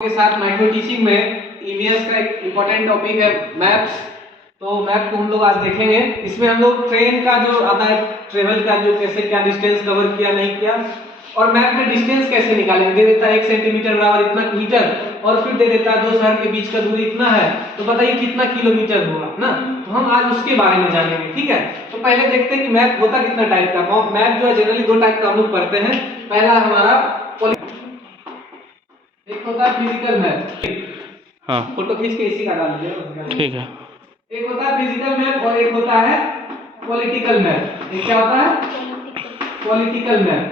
के साथ micro teaching में ईवीएस का एक इम्पोर्टेंट टॉपिक है मैप्स। तो मैप को हम लोग आज देखेंगे। इसमें हम लोग ट्रेन का जो आता है ट्रेवल का जो कैसे क्या डिस्टेंस कवर किया नहीं किया, और मैप में डिस्टेंस कैसे निकालेंगे। दे देता है 1 सेंटीमीटर बराबर इतना मीटर, और फिर दे देता है दो शहर के बीच का दूरी इतना है, तो बताइए कितना किलोमीटर हुआ ना। तो हम आज उसके बारे में जानेंगे, ठीक है। तो पहले देखते हैं कि मैप होता कितना टाइप का। मैप जो है जनरली दो टाइप का हम लोग पढ़ते हैं। पहला हमारा एक होता है फिजिकल मैप। हाँ, फोटो खींच के इसी का डाल दीजिए, ठीक है। एक होता है फिजिकल मैप और एक होता है पॉलिटिकल मैप। ये क्या होता है? Political map.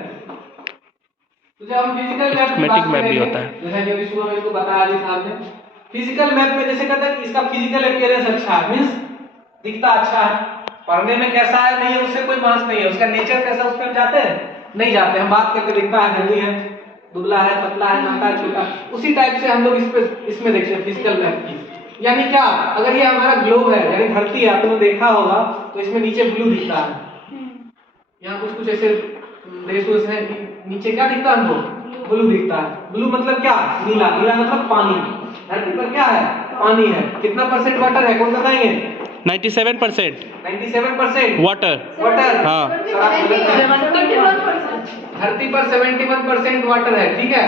तो जब हम फिजिकल मैप की बात मैप भी होता है, जैसे कि अभी शुरू में इसको बताया जी साहब ने। फिजिकल मैप में जैसे कहता है कि इसका फिजिकल अपीयरेंस अच्छा है, मींस दिखता अच्छा है, पढ़ने में कैसा है नहीं है उससे कोई मास नहीं है। उसका नेचर कैसा उस पर जाते हैं नहीं जाते। हम बात करके दिखता है हेल्दी है, दुबला है, पतला है, मोटा है, छोटा, उसी टाइप से हम लोग इसमें देखते हैं फिजिकल मैप की। यानी क्या, अगर ये हमारा ग्लोब है यानी धरती है, आपने देखा होगा तो इसमें नीचे ब्लू दिखता है। यहाँ कुछ कुछ ऐसे देशों से नीचे क्या दिखता है हमको? ब्लू दिखता है। ब्लू मतलब क्या? नीला। नीला मतलब पानी। धरती पर क्या है? पानी है। कितना परसेंट वाटर है कौन बताएंगे? 97%। 97% वाटर। वाटर। हाँ। धरती पर 71% वाटर है, ठीक है।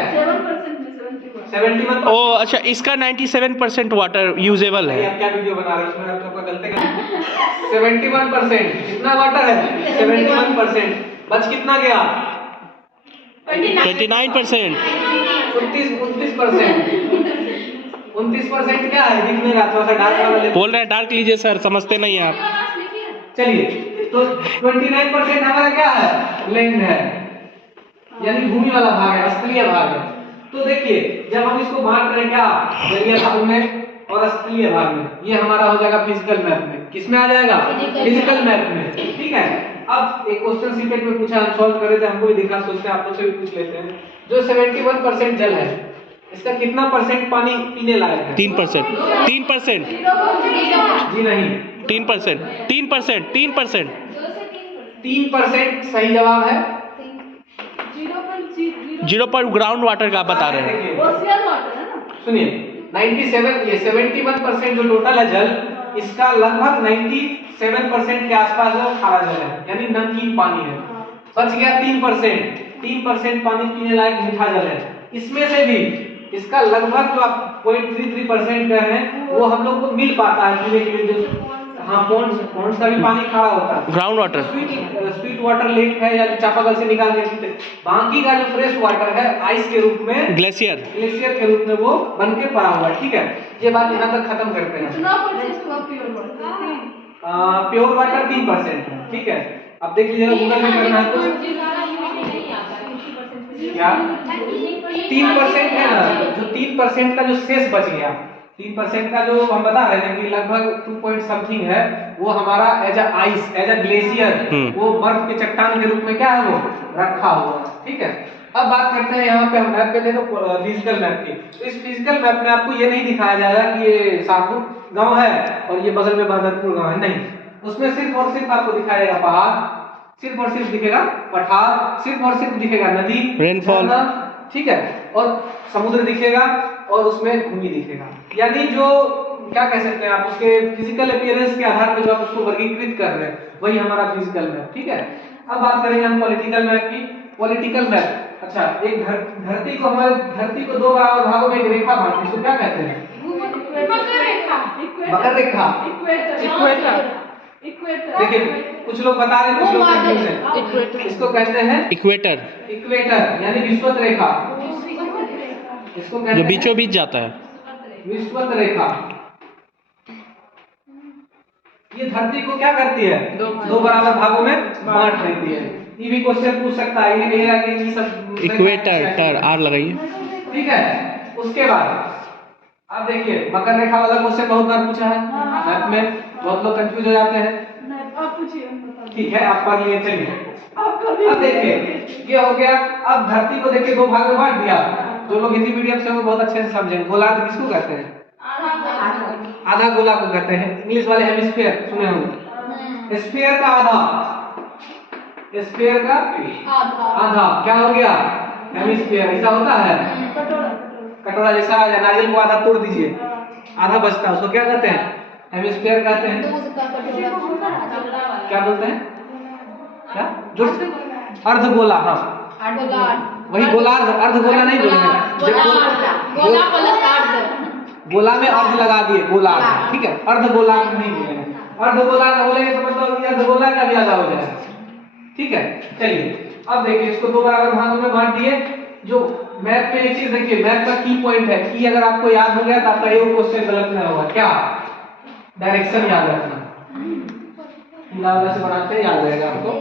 71। ओ अच्छा, इसका 97% वाटर यूजेबल है। आप क्या वीडियो बना रहे हो उसमें? आप लोग गलती कर 71%। कितना वाटर है? 71%। बच कितना गया? 29%। 29%। 29% क्या है दिखने का? थोड़ा सा डार्क बोल रहे हैं डार्क लीजिए सर, समझते नहीं हैं आप। चलिए, तो 29% हमारा क्या है? लैंड है, यानी भूमि वाला भाग है, स्थलीय भाग है। तो देखिए जब हम इसको बांट रहे हैं क्या, जलीय भाग में और स्थलीय भाग में, ये हमारा हो जाएगा फिजिकल मैप में। किसमें आ जाएगा? फिजिकल मैप में, ठीक है। अब एक क्वेश्चन सीटेट में पूछा, हम सॉल्व कर रहे थे, हमको भी दिखा, सोचते हैं आप लोग से भी पूछ लेते हैं। जो 71% जल है, इसका कितना परसेंट पानी पीने लायक है? 3%। 3%। जी नहीं, 3%। 3%। 3%। 3% सही जवाब है। 0 पर ग्राउंड वाटर का बता रहे हैं। सुनिए, 97 ये 71% जो टोटल है जल, इसका लगभग 97% के आसपास जो खारा जल है, यानी नमकीन पानी है। बच गया 3%। 3% पानी पीने लायक मीठा जल है। इसमें से भी इसका लगभग जो आप 0.33% कह रहे हैं, वो हम लोग को मिल पाता है पीने के लिए। जो हाँ, पॉन्ड्स का भी पानी खारा होता है, ground water. Sweet water lake है या चापाकल से निकाल के पीते। बाकी का जो फ्रेश वाटर है आइस के रूप में, ग्लेशियर के रूप में वो बन के पड़ा हुआ है, ठीक है। ये बात यहाँ तक खत्म करते हैं। प्योर वाटर 3% है, ठीक है। अब देख लीजिएगा गूगल में करना है तो क्या 3% है ना, जो 3% का जो शेष बच गया, 3% का जो हम बता रहे हैं कि लगभग 2 पॉइंट समथिंग है, वो हमारा as a ice, as a glacier, वो बर्फ के चट्टान के रूप में क्या है वो रखा हुआ है, ठीक है। अब बात करते हैं यहाँ पे हम मैप पे थे तो फिजिकल मैप की। तो इस फिजिकल मैप में आपको ये नहीं दिखाया जाएगा कि ये शाहपुर गांव है और ये बगल में बहादुरपुर गांव है, नहीं। उसमें सिर्फ और सिर्फ आपको दिखाया जाएगा पहाड़, सिर्फ और सिर्फ दिखेगा पठार, सिर्फ और सिर्फ दिखेगा नदी, रेनफॉल, ठीक है, और समुद्र दिखेगा और उसमें भूमि दिखेगा। यानी जो क्या कह सकते हैं आप, उसके फिजिकल अपीयरेंस के आधार पर जो आप उसको वर्गीकृत कर रहे हैं, वही हमारा फिजिकल मैप, ठीक है। अब बात करेंगे हम पॉलिटिकल मैप की। पॉलिटिकल मैप, अच्छा, एक धरती को, हमारे धरती को दो बराबर भागों में एक रेखा बांटती है, इसको क्या कहते हैं? मकर रेखा, इक्वेटर। देखिए कुछ लोग बता रहे हैं, कुछ लोग कंफ्यूज हैं। इसको कहते हैं इक्वेटर। इक्वेटर यानी विषुवत रेखा। इसको कहते हैं जो बीचों बीच जाता है, विषुवत रेखा। ये धरती को क्या करती है? दो बराबर भागों में बांट देती है। ये भी क्वेश्चन पूछ सकता है, ये कहेगा कि ये सब इक्वेटर टर आर लगाइए, ठीक है। उसके बाद आप देखिए मकर रेखा वाला क्वेश्चन बहुत बार पूछा है मैथ में, बहुत लोग कंफ्यूज हो जाते हैं। ठीक है, आप पढ़ लिए, चलिए। अब देखिए ये हो गया। अब धरती को देखिए दो भाग में बांट दिया। जो लोग हिंदी मीडियम से वो बहुत अच्छे से समझेंगे। गोलार्ध किसको कहते हैं? आधा गोला को कहते हैं। इंग्लिश वाले हेमिस्फीयर सुने होंगे। स्फीयर का आधा, स्फीयर का आधा क्या हो गया? हेमिस्फीयर। ऐसा होता है कटोरा जैसा आ जाए, नारियल को आधा तोड़ दीजिए, आधा बचता है, उसको क्या कहते हैं? हेमिस्फीयर कहते हैं। क्या बोलते हैं? क्या जो अर्धगोला, हाँ वही गोलार्ध, अर्धगोला नहीं बोलेंगे, गोला में अर्ध लगा दिए, गोलार्ध, ठीक है, अर्धगोलार्ध नहीं बोलेंगे, अर्धगोलार्ध बोलेंगे तो मतलब अर्धगोला का भी आधा हो जाएगा, ठीक है। चलिए अब देखिए इसको दो बराबर भागों में बांट दिए। जो मैथ में एक चीज देखिए, मैथ का की पॉइंट है कि अगर आपको याद हो गया तो आपका एक क्वेश्चन गलत नहीं होगा, क्या? डायरेक्शन याद रखना, से बनाते हैं याद रहेगा आपको,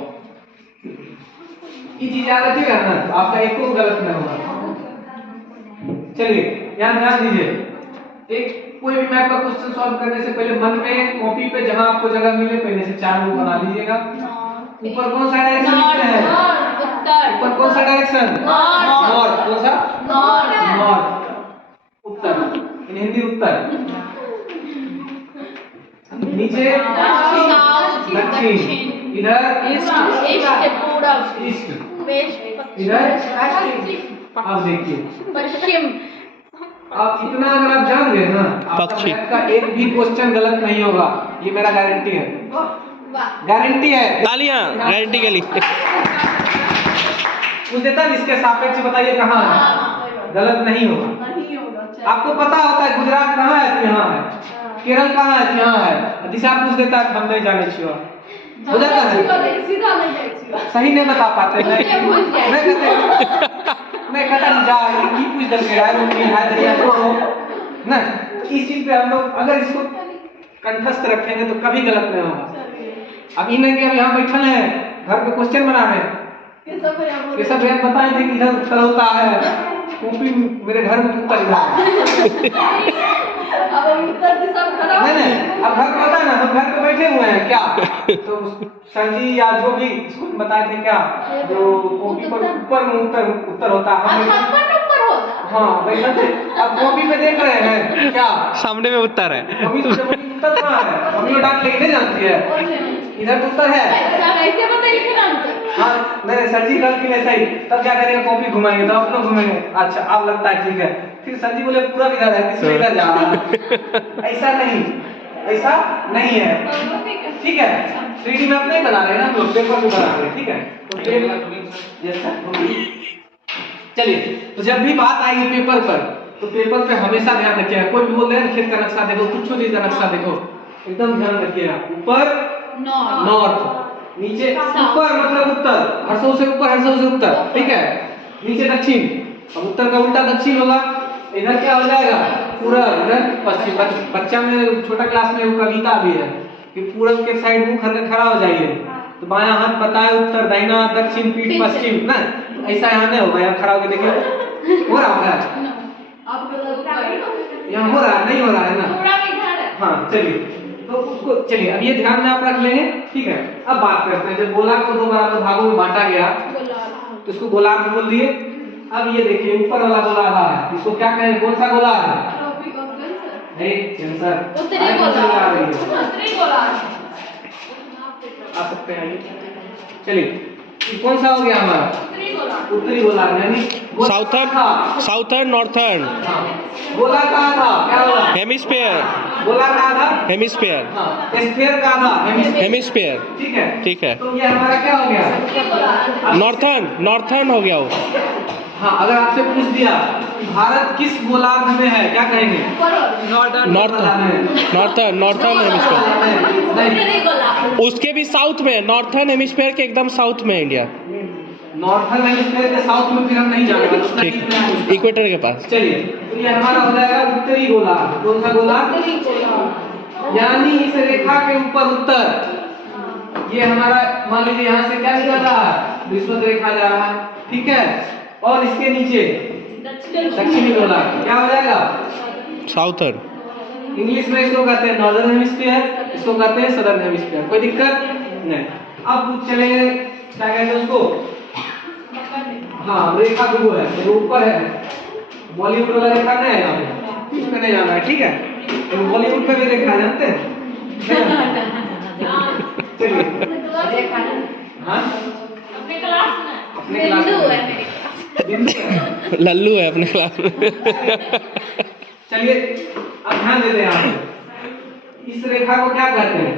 ये चीज याद रखिएगा ना तो आपका एक को गलत नहीं होगा। चलिए यहाँ ध्यान दीजिए, एक कोई भी मैथ का क्वेश्चन सॉल्व करने से पहले मन में कॉपी पे जहां आपको जगह मिले पहले से 4 रूप बना लीजिएगा। ऊपर कौन सा डायरेक्शन लिखते हैं? ऊपर कौन सा डायरेक्शन? नॉर्थ। कौन सा? नॉर्थ। उत्तर, इन हिंदी उत्तर। नीचे दक्षिण, इधर ईस्ट, पूरब, इधर अब देखिए पश्चिम। आप इतना अगर आप जान गए ना, आपका मैथ का एक भी क्वेश्चन गलत नहीं होगा, ये मेरा गारंटी है, गारंटी है। तालियां गारंटी के लिए। पूछ देता है इसके सापेक्ष बताइए कहाँ है, गलत नहीं होगा। आपको पता होता है गुजरात कहाँ है तो यहाँ है, केरल कहाँ है तो यहाँ है, दिशा पूछ देता है हम नहीं जाने छियो, हो जाता है, सही नहीं बता पाते, मैं कहता जा की पूछ दल के है रूम में है दरिया तो ना, इस चीज पे हम लोग अगर इसको कंठस्थ रखेंगे तो कभी गलत नहीं होगा। अब इन्हें कि अब यहाँ बैठल है घर पे क्वेश्चन बना रहे हैं, ये सब भैया बताएं थे कि इधर उत्तर होता है, कॉपी मेरे घर में उत्तर इधर है। नहीं अब घर पे होता है ना, हम घर पे बैठे हुए हैं क्या, तो सर जी या जो भी स्कूल बताए थे क्या, जो कॉपी पर ऊपर में उत्तर होता है, हाँ बैठे थे, अब कॉपी पे देख रहे हैं क्या सामने में उत्तर है, अभी तो उत्तर कहाँ है, अभी डांट लिखने जानती है, इधर तो उत्तर है। हाँ नहीं सर जी कल की ऐसा ही, तब क्या करेंगे कॉपी घुमाएंगे तो अपना घूमेंगे, अच्छा अब लगता है ठीक है, फिर सर जी बोले पूरा इधर है किसमें इधर जा रहा है, ऐसा नहीं है, ठीक है। 3D मैप नहीं बना रहे ना, तो पेपर में बना रहे, ठीक है। तो चलिए तो जब भी बात आएगी पेपर पर तो पेपर पे हमेशा ध्यान रखिएगा, कोई भी बोल रहे हैं खेत का नक्शा देखो, कुछ चीज का नक्शा देखो, एकदम ध्यान रखिएगा, ऊपर नॉर्थ, नीचे ऊपर मतलब उत्तर, हर्षों से ऊपर हर्षों से उत्तर, ठीक है, नीचे दक्षिण, अब उत्तर का उल्टा दक्षिण होगा, इधर क्या हो जाएगा पूरब, इधर पश्चिम। बच्चा में छोटा क्लास में वो कविता भी है कि पूरब के साइड मुंह करके खड़ा हो जाइए, तो बायां हाथ बताए उत्तर, दाहिना दक्षिण, पीठ पश्चिम ना, तो ऐसा यहाँ नहीं होगा, यहाँ खड़ा होकर देखिए हो रहा होगा, यहाँ हो रहा है नहीं हो रहा है ना, हाँ चलिए तो उसको चलिए अब ये ध्यान में आप रख लेंगे, ठीक है। अब बात करते हैं, जब गोला को दो बराबर भागों में बांटा गया तो इसको गोलार्ध बोल दिए। अब ये देखिए ऊपर वाला गोलार्ध है, इसको क्या कहें, कौन सा गोलार्ध है? उत्तरी गोलार्ध आ सकते हैं, चलिए कौन सा हो गया हमारा उत्तरी गोलार्ध, यानी साउथर्न नॉर्थर्न, गोला कहाँ था, क्या बोला, हेमिस्फीयर, गोला कहाँ था, हेमिस्फीयर, स्फीयर कहाँ था, हेमिस्फीयर, ठीक है। तो ये हमारा क्या हो गया, नॉर्थर्न हो गया वो। हाँ अगर आपसे पूछ दिया कि भारत किस गोलार्ध में है, क्या कहेंगे, नॉर्थर्न हेमिस्फीयर, उसके भी साउथ में, नॉर्थर्न हेमिस्फीयर के एकदम साउथ में इंडिया, नॉर्थर्न हेमिस्फीयर के साउथ में फिर हम नहीं जाएंगे, ठीक, इक्वेटर के पास। चलिए तो ये हमारा हो जाएगा उत्तरी गोलार्ध, कौन सा गोलार्ध, यानी इस रेखा के ऊपर उत्तर, ये हमारा मान लीजिए यहाँ से क्या निकल रहा है, विषुवत रेखा जा रहा है, ठीक है, और इसके नीचे दक्षिणी गोलार्ध क्या हो जाएगा, साउथर्न, इंग्लिश में इसको कहते हैं नॉर्दर्न हेमिस्फीयर, इसको कहते हैं सदर्न हेमिस्फीयर, कोई दिक्कत नहीं। अब चलेंगे क्या कहते हैं उसको, हाँ रेखा ध्रुव है, जो ऊपर है, बॉलीवुड वाला रेखा नहीं है यहाँ पे, इसमें नहीं जाना है, ठीक है, तो बॉलीवुड पे भी रेखा जानते हैं, चलिए हाँ अपने क्लास में बिंदु है। लल्लू है अपने क्लास में। चलिए अब ध्यान देते हैं यहाँ पे। इस रेखा को क्या कहते हैं?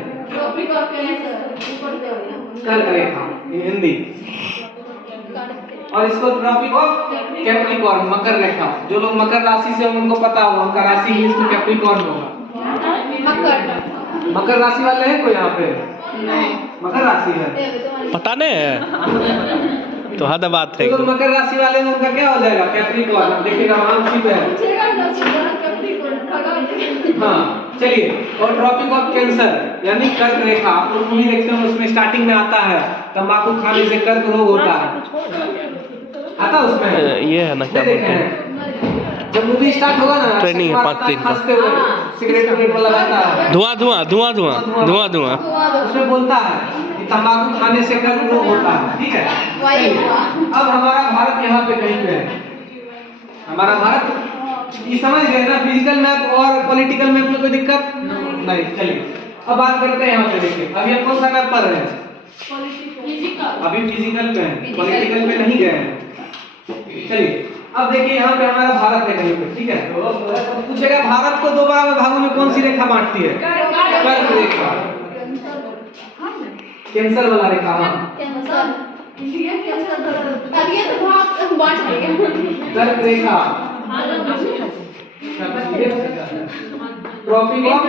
कर्क रेखा इन हिंदी। और इसको ट्रॉपिक ऑफ कैप्रिकॉर्न, मकर रेखा। जो लोग मकर राशि से उनको पता होगा, उनका राशि इंग्लिश में कैप्रिकॉर्न होगा। मकर राशि वाले हैं कोई यहाँ पे? नहीं, मकर राशि है, पता नहीं है तो हद बात है। जो लोग मकर राशि वाले हैं उनका क्या हो जाएगा? कैप्रिकॉर्न। देखिएगा आंशिक है। हाँ चलिए, और ट्रॉपिक ऑफ कैंसर यानी कर्क रेखा। आप लोग मूवी देखते हैं उसमें स्टार्टिंग में आता है तंबाकू खाने से कर्क रोग होता है, आता उसमें ये है ना, क्या बोलते हैं, जब मूवी स्टार्ट होगा ना, ट्रेनिंग है 5 दिन का, खांसते हुए सिगरेट वाला रहता है, धुआं धुआं धुआं धुआं धुआं धुआं, उसमें बोलता है कि तंबाकू खाने से कर्क रोग होता है। ठीक है, अब हमारा भारत यहाँ पे कहीं पे है। हमारा भारत ये समझ गए ना, फिजिकल मैप और पॉलिटिकल मैप में कोई दिक्कत नहीं। चलिए अब बात करते हैं यहाँ पे। देखिए अभी हम कौन सा मैप पढ़ रहे हैं? अभी फिजिकल पे हैं, पॉलिटिकल पे नहीं गए हैं। चलिए अब देखिए यहाँ पे हमारा भारत है कहीं पे। ठीक है, तो पूछेगा भारत को 2 बराबर भागों में कौन सी रेखा बांटती है? कर्क रेखा, कैंसर वाला रेखा। कर्क रेखा, ट्रॉपिक ऑफ।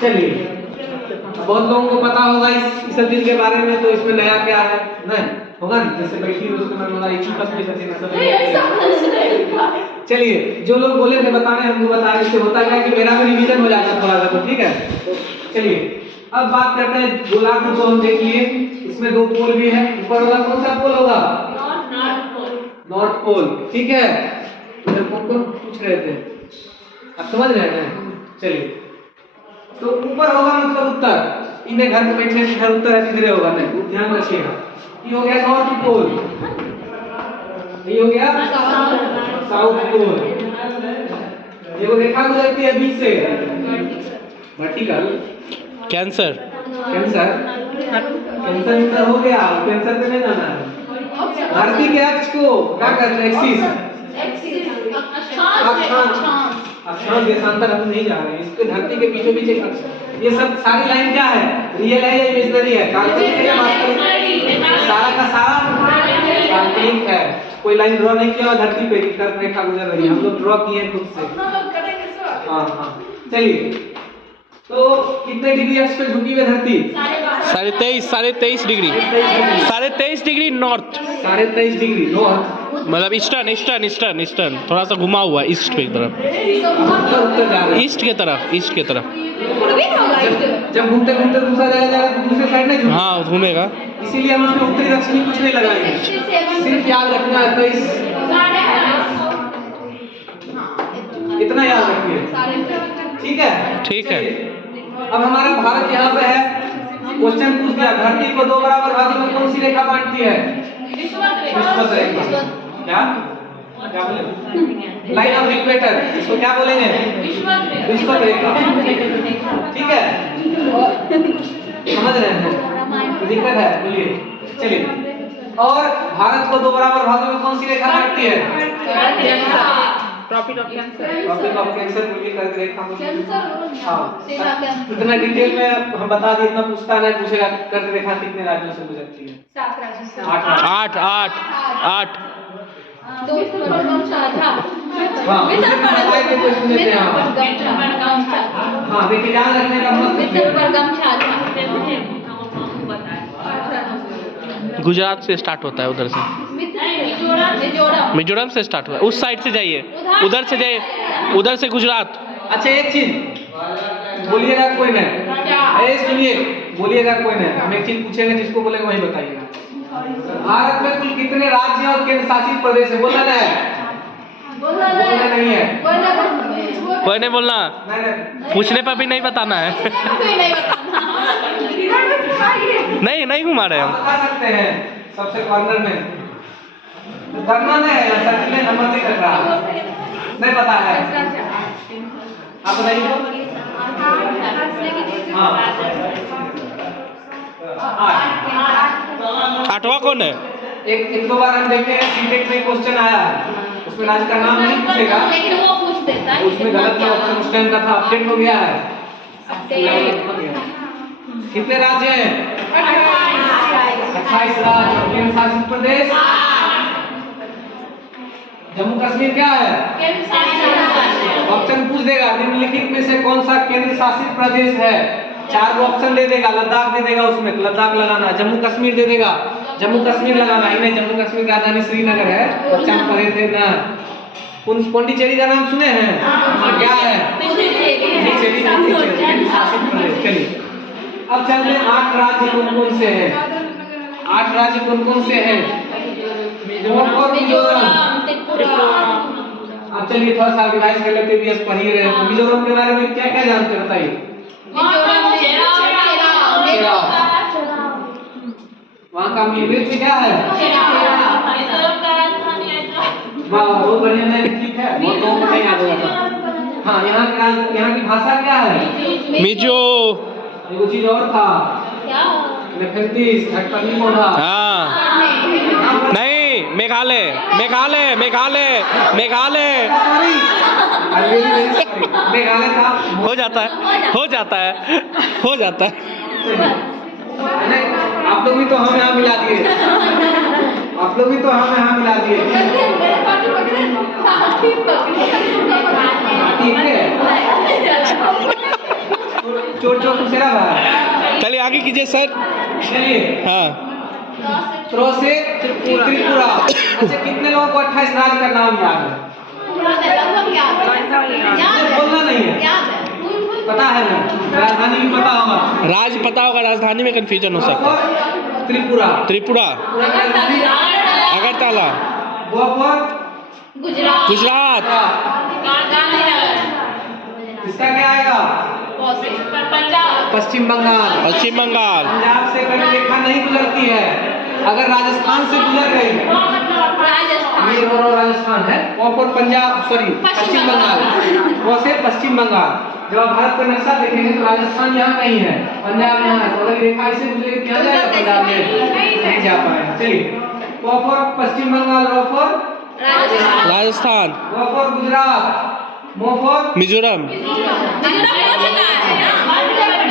चलिए बहुत लोगों को पता होगा इस चीज के बारे में, तो इसमें नया क्या है? नहीं होगा ना, जैसे बैठी हुई उसके मन में चलिए जो लोग बोले थे बताने, हमको बता रहे, इससे होता क्या है कि मेरा भी रिवीजन हो जाता है थोड़ा सा। तो ठीक है, चलिए अब बात करते हैं गोलार्ध को। हम देख लिए इसमें 2 पोल भी है। ऊपर वाला कौन सा पोल होगा? North pole. ठीक है, तो कौन पूछ रहे थे, आप समझ रहे हैं? चलिए तो ऊपर होगा मतलब उत्तर। इन्हें घर में बैठने से घर उत्तर है, किधरे होगा? नहीं, ध्यान रखिएगा। ये हो गया नॉर्थ पोल, ये हो गया साउथ पोल। ये वो रेखा गुजरती है बीच से, वर्टिकल। कैंसर, कैंसर कैंसर हो गया, कैंसर पे नहीं जाना है। धरती के अक्ष को क्या कहते हैं? एक्सिस, अक्षांश देशांतर हम नहीं जा रहे हैं, इसके धरती के बीचों बीच एक अक्ष। ये सब सारी लाइन क्या है? रियल है या इमेजिनरी है? काल्पनिक है या वास्तविक? सारा का सारा काल्पनिक है। कोई लाइन ड्रॉ नहीं किया धरती पे, कर्क रेखा गुजर रही है, हम लोग ड्रॉ किए खुद से। हाँ हाँ चलिए, तो कितने डिग्री अक्ष पे झुकी हुई धरती? 23.5 degree, 23.5 degree north, 23.5 degree north, मतलब ईस्टर्न थोड़ा सा घुमा हुआ ईस्ट की तरफ, उत्तर जा रहा है, ईस्ट के तरफ। जब घूमते घूमते दूसरा जगह जाएगा तो दूसरे साइड नहीं घूमेगा। हाँ घूमेगा, इसीलिए हम उसमें उत्तरी दक्षिणी कुछ नहीं लगाएंगे, सिर्फ याद रखना है। तो इतना याद रखिए, ठीक है? ठीक है। अब हमारा भारत यहाँ पे है। क्वेश्चन पूछ दिया, धरती को 2 बराबर भागों में कौन सी रेखा बांटती है? विषुवत रेखा। क्या क्या बोले? लाइन ऑफ इक्वेटर, इसको क्या बोलेंगे? विषुवत रेखा। ठीक है, समझ रहे हैं? दिक्कत है? बोलिए। चलिए, और भारत को 2 बराबर भागों में कौन सी रेखा बांटती है? ट्रॉपिक ऑफ कैंसर बोलिए, कर्क रेखा। हाँ, इतना डिटेल में हम बता दिए, इतना पूछता नहीं, पूछेगा कर्क रेखा कितने राज्यों से गुजरती है? 7 राज्यों से। 8। हाँ, हाँ देखिए ध्यान रखने का गुजरात से स्टार्ट होता है, उधर से मिजोरम से स्टार्ट हुआ है। उस साइड से जाइए, उधर से जाइए, उधर से गुजरात। अच्छा एक चीज बोलिएगा कोई नहीं, सुनिए बोलिएगा कोई नहीं, हम एक चीज पूछेंगे, जिसको बोलेंगे वही बताइएगा। भारत में कुल कितने राज्य और केंद्र शासित प्रदेश है? बोलना है, बोलना नहीं है, कोई नहीं बोलना, पूछने पर भी नहीं बताना है। नहीं घुमा रहे हम, बता सकते हैं सबसे कॉर्नर में। करना नहीं है, सर्टिफिकेट नंबर नहीं कर रहा, नहीं पता है, आप बताइए। हाँ 8 आठवां कौन है? एक दो बार हम देखे हैं सीटेट में क्वेश्चन आया है, उसमें राज्य का नाम नहीं पूछेगा, लेकिन वो पूछ देता है उसमें गलत ऑप्शन उस टाइम का था, अपडेट हो गया है। कितने राज्य हैं? 28 राज्य। केंद्र शासित प्रदेश जम्मू कश्मीर क्या है? ऑप्शन पूछ देगा निम्नलिखित में से कौन सा केंद्र शासित प्रदेश है? 4 ऑप्शन दे देगा, लद्दाख दे देगा, उसमें लद्दाख लगाना, जम्मू कश्मीर दे देगा, जम्मू कश्मीर लगाना ही नहीं, जम्मू कश्मीर की राजधानी श्रीनगर है, बच्चा पढ़े थे ना। पुडुचेरी का नाम सुने हैं? क्या है? पुडुचेरी केंद्र शासित प्रदेश। चलिए अब चलते हैं 8 राज्य कौन कौन से हैं? 8 राज्य कौन कौन से हैं? अब चलिए थोड़ा सा रिवाइज कर लेते हैं, पढ़ ही रहे हैं। मिजोरम के बारे में क्या क्या जानते हैं बताइए? वहाँ का नृत्य क्या है? वाह बहुत बढ़िया है, ठीक है, बहुत लोगों को नहीं याद होगा। हाँ यहाँ की भाषा क्या है? मिजो। एगो चीज और था, नेफेंटिस घटपनी पौधा। हाँ नहीं, मेघालय मेघालय मेघालय मेघालय। मेघालय था। हो जाता है हो जाता है हो जाता है। आप लोग भी तो हम यहाँ मिला दिए, आप लोग भी तो हम यहाँ मिला दिए। ठीक है, चोट चोट दूसरा भाई। चलिए आगे कीजिए सर। चलिए हाँ त्रो से त्रिपुरा। अच्छा कितने लोगों को 28 राज्य का नाम याद है? बोलना नहीं है, पता है ना? राजधानी भी पता होगा, राज्य पता होगा, राजधानी में कंफ्यूजन हो सकता है। त्रिपुरा। त्रिपुरा, अगरतला, गुजरात, इसका क्या आएगा? पश्चिम बंगाल। पश्चिम बंगाल। पंजाब से कभी रेखा नहीं गुजरती है, अगर राजस्थान से गुजर गई, ये दोनों राजस्थान है, वो पर पंजाब सॉरी पश्चिम बंगाल, वो से पश्चिम बंगाल। जब आप भारत का नक्शा देखेंगे तो राजस्थान यहाँ कहीं है, पंजाब यहाँ है, तो अगर रेखा ऐसे गुजरेगी क्या जाएगा? पंजाब में नहीं जा पाएगा। चलिए वो पर पश्चिम बंगाल, वो पर राजस्थान, वो पर गुजरात, वो पर मिजोरम,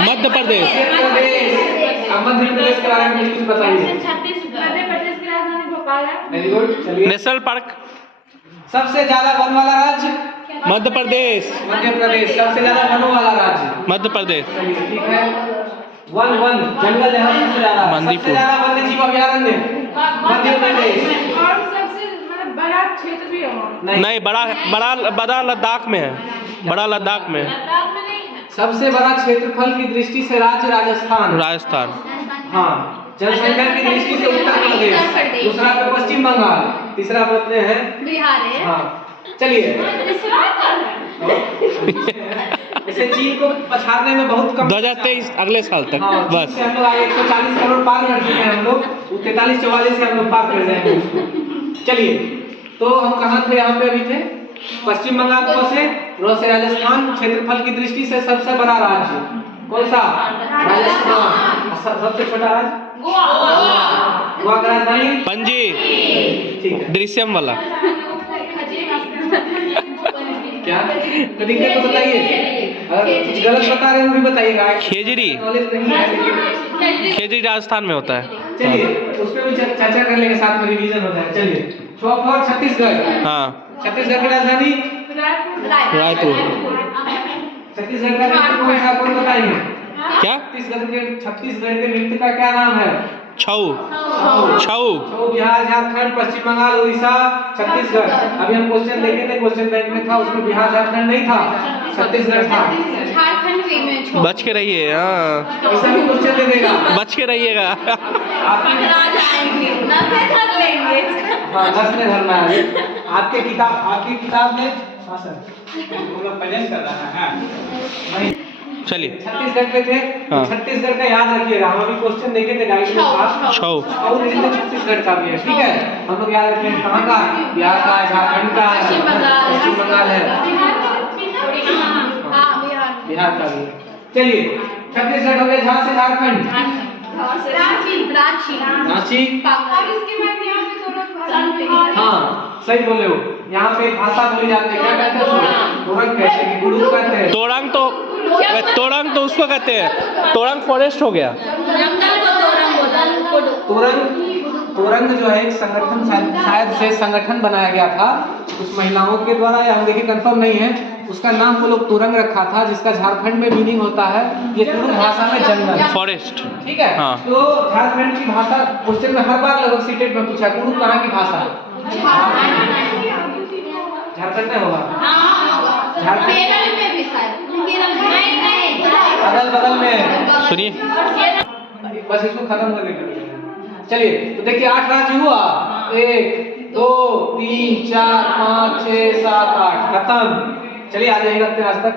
मध्य प्रदेश। मध्य प्रदेश के बारे में कुछ बताइए। Very good. चलिए नेशनल पार्क। सबसे ज्यादा वन वाला राज्य? मध्य प्रदेश। मध्य प्रदेश। सबसे ज्यादा वनों वाला राज्य? मध्य प्रदेश। चलिए ठीक है, वन जंगल जहाँ सबसे ज्यादा, सबसे ज्यादा वन्य जीव अभयारण्य मध्य प्रदेश। बड़ा क्षेत्र भी है नहीं, बड़ा लद्दाख में है, बड़ा लद्दाख में। सबसे बड़ा क्षेत्रफल की दृष्टि से राज्य राजस्थान। हाँ, जनसंख्या की दृष्टि से उत्तर प्रदेश, दूसरा पे पश्चिम बंगाल, तीसरा पे अपने हैं बिहार है। हाँ चलिए इसे चीन को पछाड़ने में बहुत कम 2023 अगले साल तक। हाँ, बस हम लोग 140 करोड़ पार कर चुके हैं, हम लोग 43-44 से हम लोग पार कर जाएंगे उसको। चलिए तो हम कहाँ थे? यहाँ पे अभी थे पश्चिम बंगाल को से राजस्थान। क्षेत्रफल की दृष्टि से सबसे बड़ा राज्य कौन सा? राजस्थान। सबसे छोटा राज्य गोवा का राजधानी पणजी। ठीक है, दृश्यम वाला क्या दिक्कत तो बताइए, अगर कुछ गलत बता रहे हो भी बताइएगा। खेजड़ी। नॉलेज नहीं है लेकिन खेजड़ी राजस्थान में होता है। चलिए उस पर भी चर्चा कर लेंगे, साथ में रिवीजन हो जाए। चलिए छत्तीसगढ़। हाँ, छत्तीसगढ़ की राजधानी रायपुर। छत्तीसगढ़ का नृत्य कौन सा? कौन बताइए? क्या? छत्तीसगढ़ के नृत्य का क्या नाम है? छऊ। बिहार, झारखंड, पश्चिम बंगाल, उड़ीसा, छत्तीसगढ़। अभी हम क्वेश्चन देखे थे, क्वेश्चन बैंक में था, उसमें बिहार झारखंड नहीं था, छत्तीसगढ़ था। बच के रहिए। हाँ, ऐसा भी क्वेश्चन दे देगा, बच के रहिएगा। हाँ दस में धरना है। आपकी किताब में हाँ सर प्रेजेंट कर रहा है नहीं। चलिए छत्तीसगढ़ पे थे, हाँ। छत्तीसगढ़ का याद रखिएगा, हम अभी क्वेश्चन देखे थे गाइड में पास। छऊ। और नृत्य छत्तीसगढ़ का भी है, ठीक है, हम लोग याद रखेंगे। कहाँ का? बिहार का, झारखंड का, पश्चिम बंगाल है, बिहार का भी। चलिए छत्तीसगढ़ हो गया, झार से झारखंड, रांची रांची। और इसके बाद यहाँ पे थोड़ा हाँ सही बोले हो। यहाँ पे भाषा बोली जाती है, क्या कहते हैं उसको? तोरंग कहते हैं कि गुरु कहते हैं। तोरंग तो उसको कहते हैं, तोरंग फॉरेस्ट हो गया। तोरंग जो है एक संगठन, शायद से संगठन बनाया गया था उस महिलाओं के द्वारा, या हम देखिए कंफर्म नहीं है, उसका नाम वो लोग तोरंग रखा था, जिसका झारखंड में मीनिंग होता है ये तुरुंग भाषा में जंगल, फॉरेस्ट। ठीक है। हाँ। तो झारखंड की भाषा क्वेश्चन में हर बार लगभग सीटेट में पूछा, तुरुंग कहाँ की भाषा है? झारखंड में होगा, केरल में भी शायद, अगल बगल में। सुनिए, बस इसको खत्म करने का। चलिए तो देखिए 8 राज्य हुआ, 1 2 3 4 5 6 7 8 खत्म। चलिए आ जाइएगा आज तक।